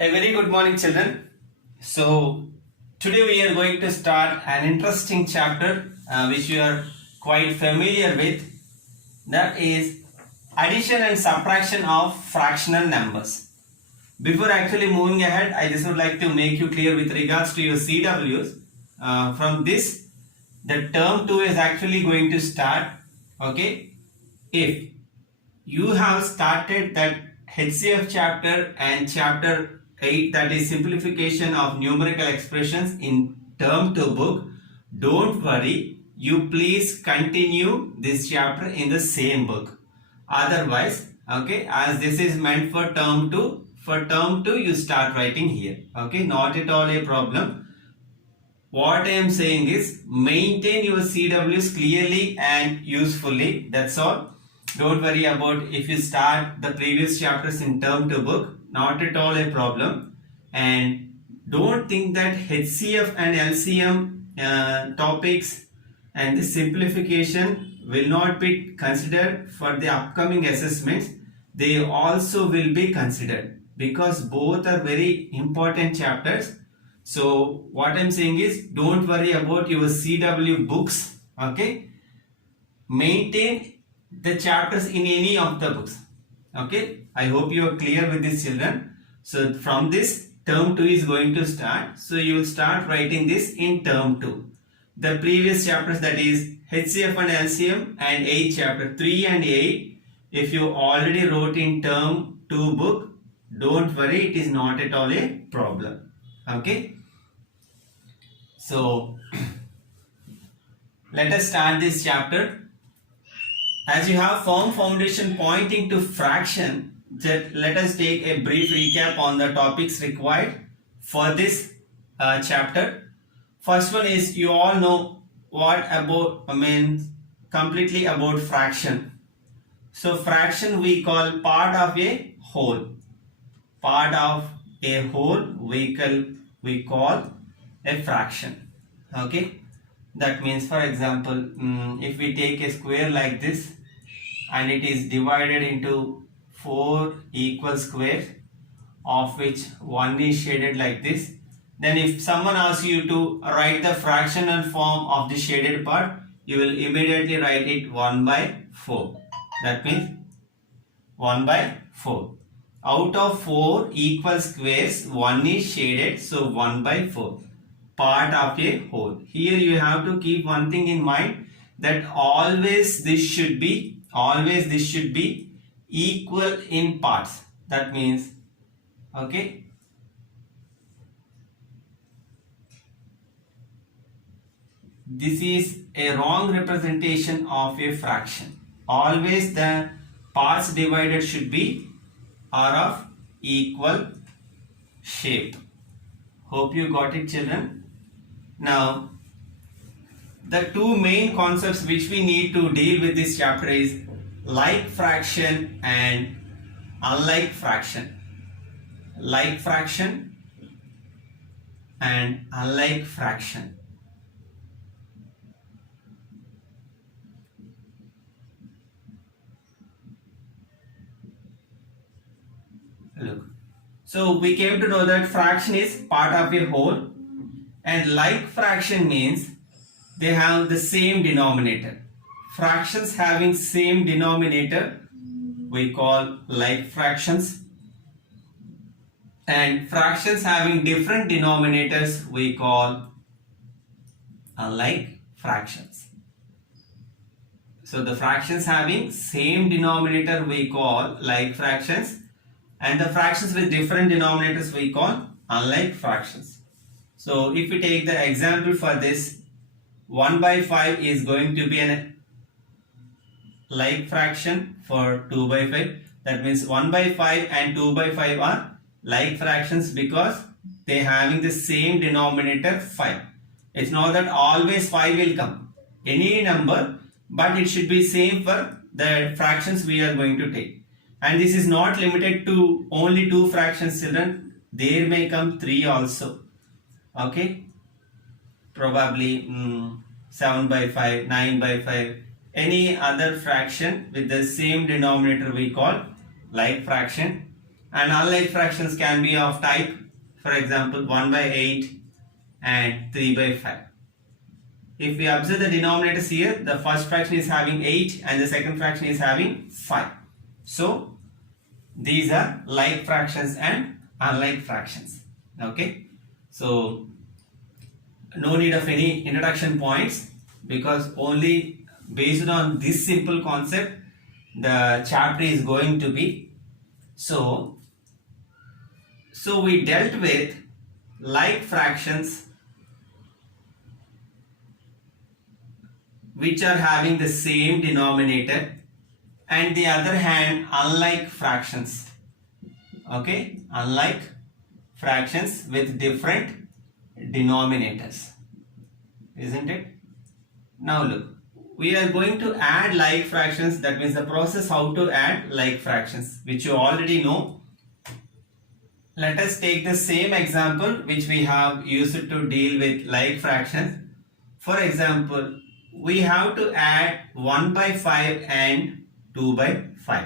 A very good morning, children. So, today we are going to start an interesting chapter which you are quite familiar with. That is addition and subtraction of fractional numbers. Before actually moving ahead, I just would like to make you clear with regards to your CWs. From this, the term 2 is actually going to start. Okay, if you have started that HCF chapter and chapter 8, that is simplification of numerical expressions in term 2 book, don't worry, you please continue this chapter in the same book. Otherwise, okay, as this is meant for term 2, you start writing here. Okay, not at all a problem. What I am saying is maintain your CWs clearly and usefully. That's all. Don't worry about if you start the previous chapters in term 2 book. Not at all a problem. And don't think that HCF and LCM topics and the simplification will not be considered for the upcoming assessments. They also will be considered because both are very important chapters. So what I'm saying is don't worry about your CW books. Okay, maintain the chapters in any of the books. Okay, I hope you are clear with this, children. So from this, term 2 is going to start. So you will start writing this in term 2. The previous chapters, that is HCF and LCM and 8 chapter 3 and 8, if you already wrote in term 2 book, don't worry, it is not at all a problem. Okay, so let us start this chapter. As you have firm foundation pointing to fraction, let us take a brief recap on the topics required for this chapter. First one is, you all know what about, completely about fraction. So fraction we call part of a whole. Part of a whole we call a fraction. Okay, that means, for example, if we take a square like this and it is divided into 4 equal squares, of which one is shaded like this, then if someone asks you to write the fractional form of the shaded part, you will immediately write it 1 by 4. That means 1 by 4. Out of 4 equal squares, one is shaded, so 1 by 4. Part of a whole. Here you have to keep one thing in mind, that always this should be equal in parts. That means, okay, this is a wrong representation of a fraction. Always the parts divided should be are of equal shape. Hope you got it, children. Now, the two main concepts which we need to deal with this chapter is like fraction and unlike fraction. Like fraction and unlike fraction. Look. So we came to know that fraction is part of a whole, and like fraction means they have the same denominator. Fractions having same denominator we call like fractions, and fractions having different denominators we call unlike fractions. So the fractions having same denominator we call like fractions, and the fractions with different denominators we call unlike fractions. So if we take the example for this, 1 by 5 is going to be a like fraction for 2 by 5. That means 1 by 5 and 2 by 5 are like fractions because they having the same denominator 5. It's not that always 5 will come. Any number, but it should be same for the fractions we are going to take. And this is not limited to only 2 fractions, children. There may come 3 also. Okay, probably 7 by 5, 9 by 5, any other fraction with the same denominator we call like fraction. And unlike fractions can be of type, for example, 1 by 8 and 3 by 5. If we observe the denominators here, the first fraction is having 8 and the second fraction is having 5. So these are like fractions and unlike fractions. Okay. So no need of any introduction points, because only based on this simple concept the chapter is going to be. So we dealt with like fractions which are having the same denominator, and the other hand unlike fractions. Okay, unlike fractions with different denominators, isn't it? Now look, we are going to add like fractions. That means the process how to add like fractions, which you already know. Let us take the same example which we have used to deal with like fractions. For example, we have to add 1 by 5 and 2 by 5.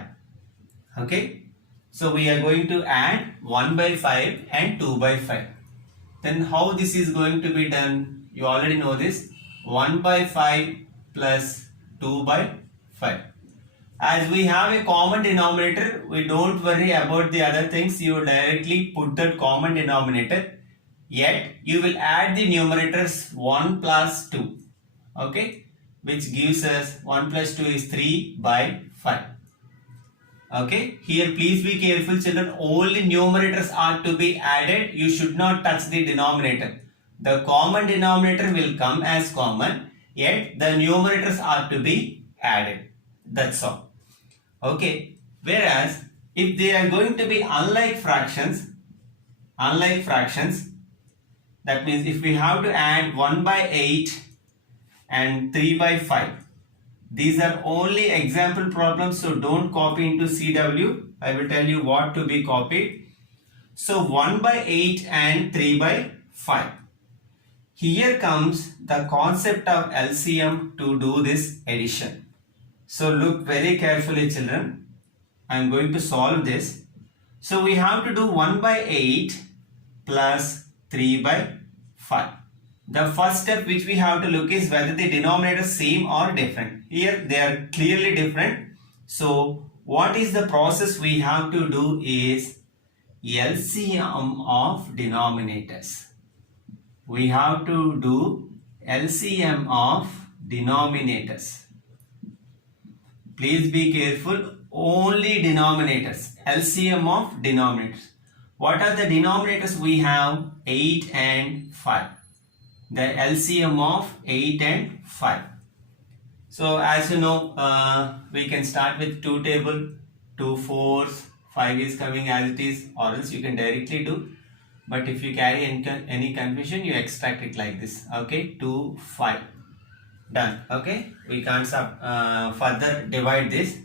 Okay, so we are going to add 1 by 5 and 2 by 5. Then how this is going to be done? You already know this. 1 by 5 plus 2 by 5. As we have a common denominator, we don't worry about the other things. You directly put that common denominator. Yet you will add the numerators 1 plus 2. Okay, which gives us 1 plus 2 is 3 by 5. Okay, here please be careful children, only numerators are to be added. You should not touch the denominator. The common denominator will come as common, yet the numerators are to be added. That's all. Okay, whereas if they are going to be unlike fractions, that means if we have to add 1 by 8 and 3 by 5, these are only example problems, so don't copy into CW. I will tell you what to be copied. So 1 by 8 and 3 by 5. Here comes the concept of LCM to do this addition. So look very carefully children. I am going to solve this. So we have to do 1 by 8 plus 3 by 5. The first step which we have to look is whether the denominator is same or different. Here they are clearly different. So what is the process we have to do is LCM of denominators. We have to do LCM of denominators. Please be careful, only denominators. LCM of denominators. What are the denominators we have? 8 and 5. The LCM of 8 and 5. So as you know, we can start with 2 table, 2 4s, 5 is coming as it is, or else you can directly do. But if you carry any confusion, you extract it like this. Okay, 2 5. Done. Okay, we can't further divide this.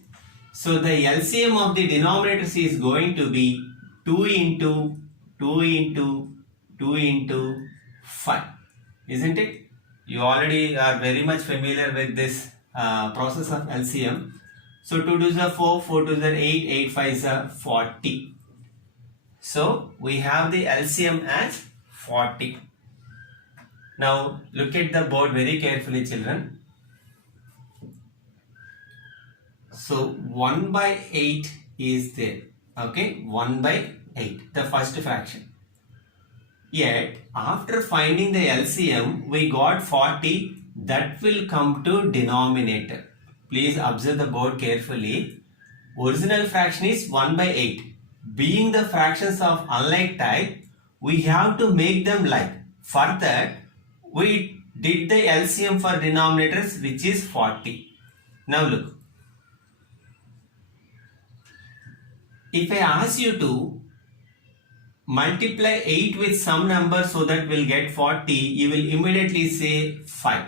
So the LCM of the denominators is going to be 2 into 2 into 2 into 5. Isn't it? You already are very much familiar with this process of LCM. So 2 2s are 4, 4 2s are 8, 8 5s are 40. So we have the LCM as 40. Now look at the board very carefully children. So 1 by 8 is there. Okay, 1 by 8, the first fraction. Yet after finding the LCM, we got 40. That will come to denominator. Please observe the board carefully. Original fraction is 1 by 8. Being the fractions of unlike type, we have to make them like. For that, we did the LCM for denominators, which is 40. Now look. If I ask you to multiply 8 with some number so that we'll get 40, you will immediately say 5.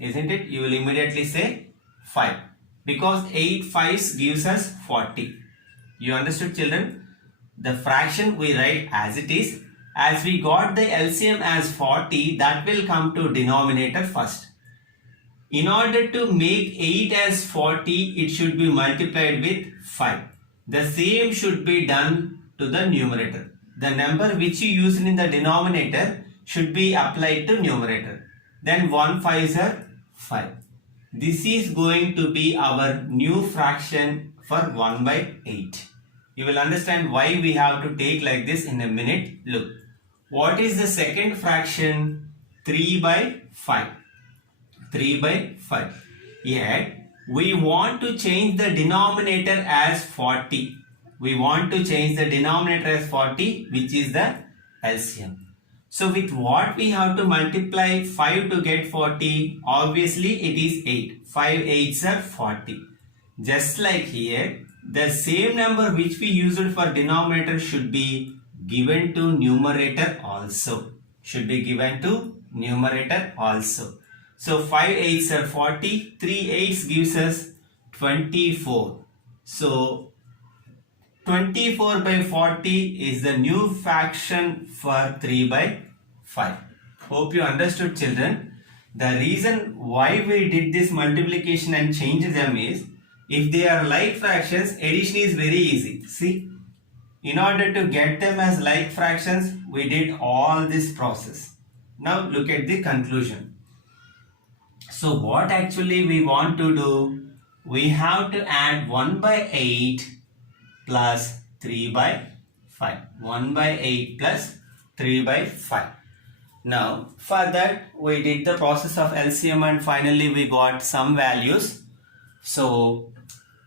Isn't it? You will immediately say 5. Because 8 5s gives us 40. You understood children? The fraction we write as it is. As we got the LCM as 40, that will come to denominator first. In order to make 8 as 40, it should be multiplied with 5. The same should be done to the numerator. The number which you used in the denominator should be applied to numerator. Then 1 5s are 5. This is going to be our new fraction for 1 by 8. You will understand why we have to take like this in a minute. Look, what is the second fraction? 3 by 5. 3 by 5. Yet, we want to change the denominator as 40. We want to change the denominator as 40, which is the LCM. So with what we have to multiply 5 to get 40? Obviously it is 8. 5 8s are 40. Just like here, the same number which we used for denominator should be given to numerator also. Should be given to numerator also. So 5 8s are 40. 3 8s gives us 24. So 24 by 40 is the new fraction for 3 by 5. Hope you understood, children. The reason why we did this multiplication and changed them is, if they are like fractions, addition is very easy. See, in order to get them as like fractions, we did all this process. Now look at the conclusion. So what actually we want to do? We have to add 1 by 8 plus 3 by 5. 1 by 8 plus 3 by 5. Now for that we did the process of LCM and finally we got some values. So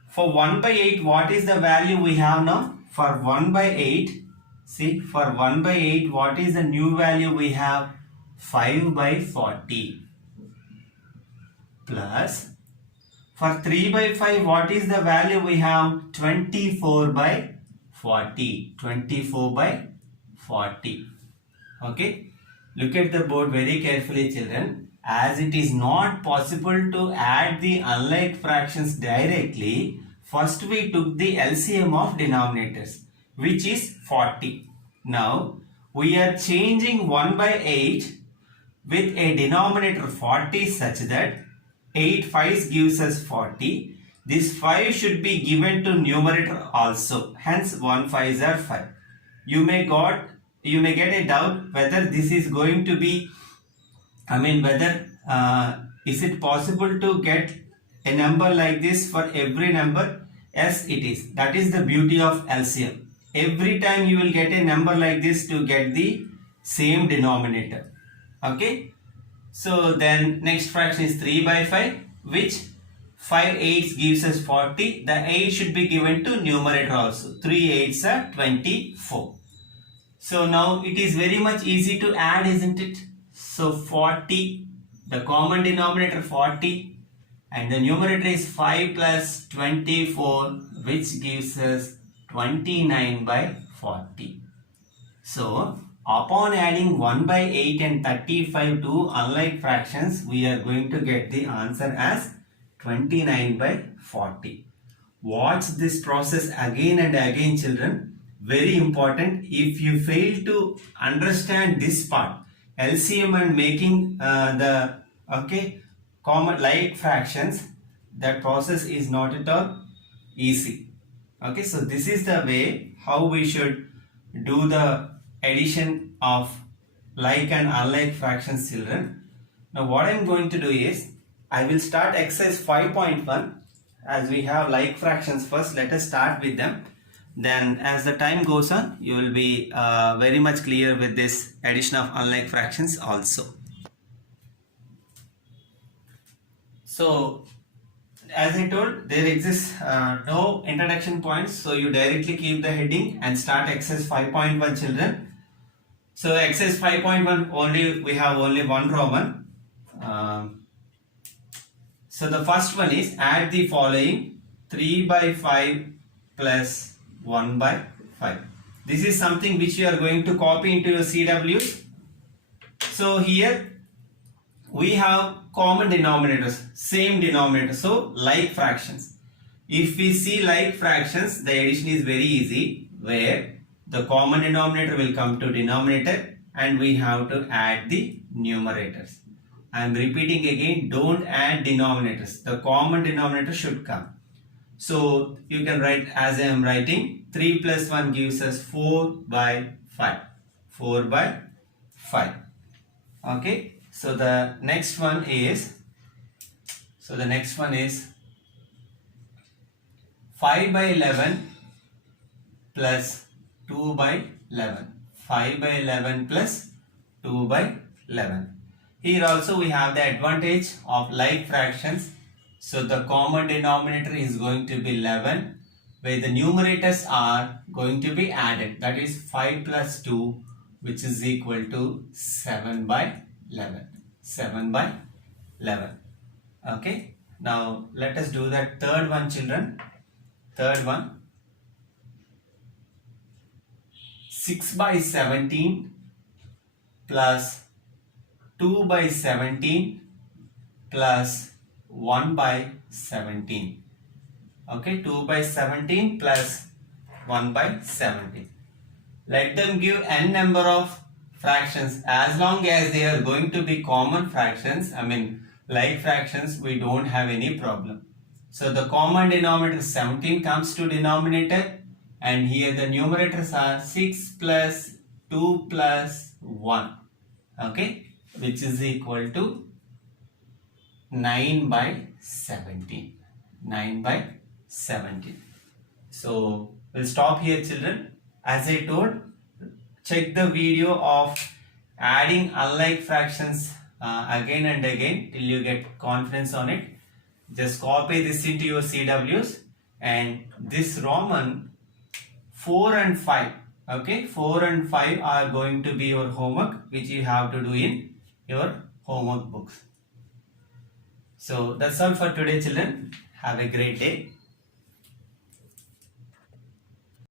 for 1 by 8, what is the value we have now? For 1 by 8, see, for 1 by 8, what is the new value we have? 5 by 40. Plus, for 3 by 5, what is the value we have? 24 by 40. 24 by 40. Okay. Look at the board very carefully, children. As it is not possible to add the unlike fractions directly, first we took the LCM of denominators, which is 40. Now, we are changing 1 by 8 with a denominator 40 such that 8 5s gives us 40. This 5 should be given to numerator also. Hence 1 5s are 5. You may get a doubt whether this is going to be, whether is it possible to get a number like this for every number? Yes, it is. That is the beauty of LCM. Every time you will get a number like this to get the same denominator. Okay. So then next fraction is 3 by 5, which 5 8s gives us 40. The 8 should be given to numerator also. 3 8s are 24. So now it is very much easy to add, isn't it? So 40, the common denominator 40, and the numerator is 5 plus 24, which gives us 29 by 40. So upon adding 1 by 8 and 35 to unlike fractions, we are going to get the answer as 29 by 40. Watch this process again and again, children. Very important. If you fail to understand this part, LCM and making the common like fractions, that process is not at all easy. Okay, so this is the way how we should do the addition of like and unlike fractions, children. Now what I am going to do is, I will start exercise 5.1. as we have like fractions first. Let us start with them. Then as the time goes on, you will be very much clear with this addition of unlike fractions also. So as I told, there exists no introduction points, so you directly keep the heading and start exercise 5.1, children. So exercise 5.1 we have only one Roman. So the first one is add the following: 3 by 5 plus 1 by 5. This is something which you are going to copy into your CWs. So here we have common denominators, same denominator, so like fractions. If we see like fractions, the addition is very easy, where the common denominator will come to denominator and we have to add the numerators. I am repeating again, don't add denominators. The common denominator should come. So you can write as I am writing, 3 plus 1 gives us 4 by 5. 4 by 5. Okay. So the next one is 5 by 11 plus 2 by 11. 5 by 11 plus 2 by 11. Here also we have the advantage of like fractions. So the common denominator is going to be 11, where the numerators are going to be added. That is 5 plus 2, which is equal to 7 by 11. 7 by 11. Okay. Now let us do that third one, children. Third one. 6 by 17 plus 2 by 17 plus 1 by 17. Okay, 2 by 17 plus 1 by 17. Let them give n number of fractions. As long as they are going to be common fractions, like fractions, we don't have any problem. So the common denominator 17 comes to denominator, and here the numerators are 6 plus 2 plus 1. Okay, which is equal to 9 by 17. 9 by 17. So we'll stop here, children. As I told, check the video of adding unlike fractions again and again till you get confidence on it. Just copy this into your CWs, and this Roman 4 and 5. Okay, 4 and 5 are going to be your homework, which you have to do in your homework books. So that's all for today, children. Have a great day.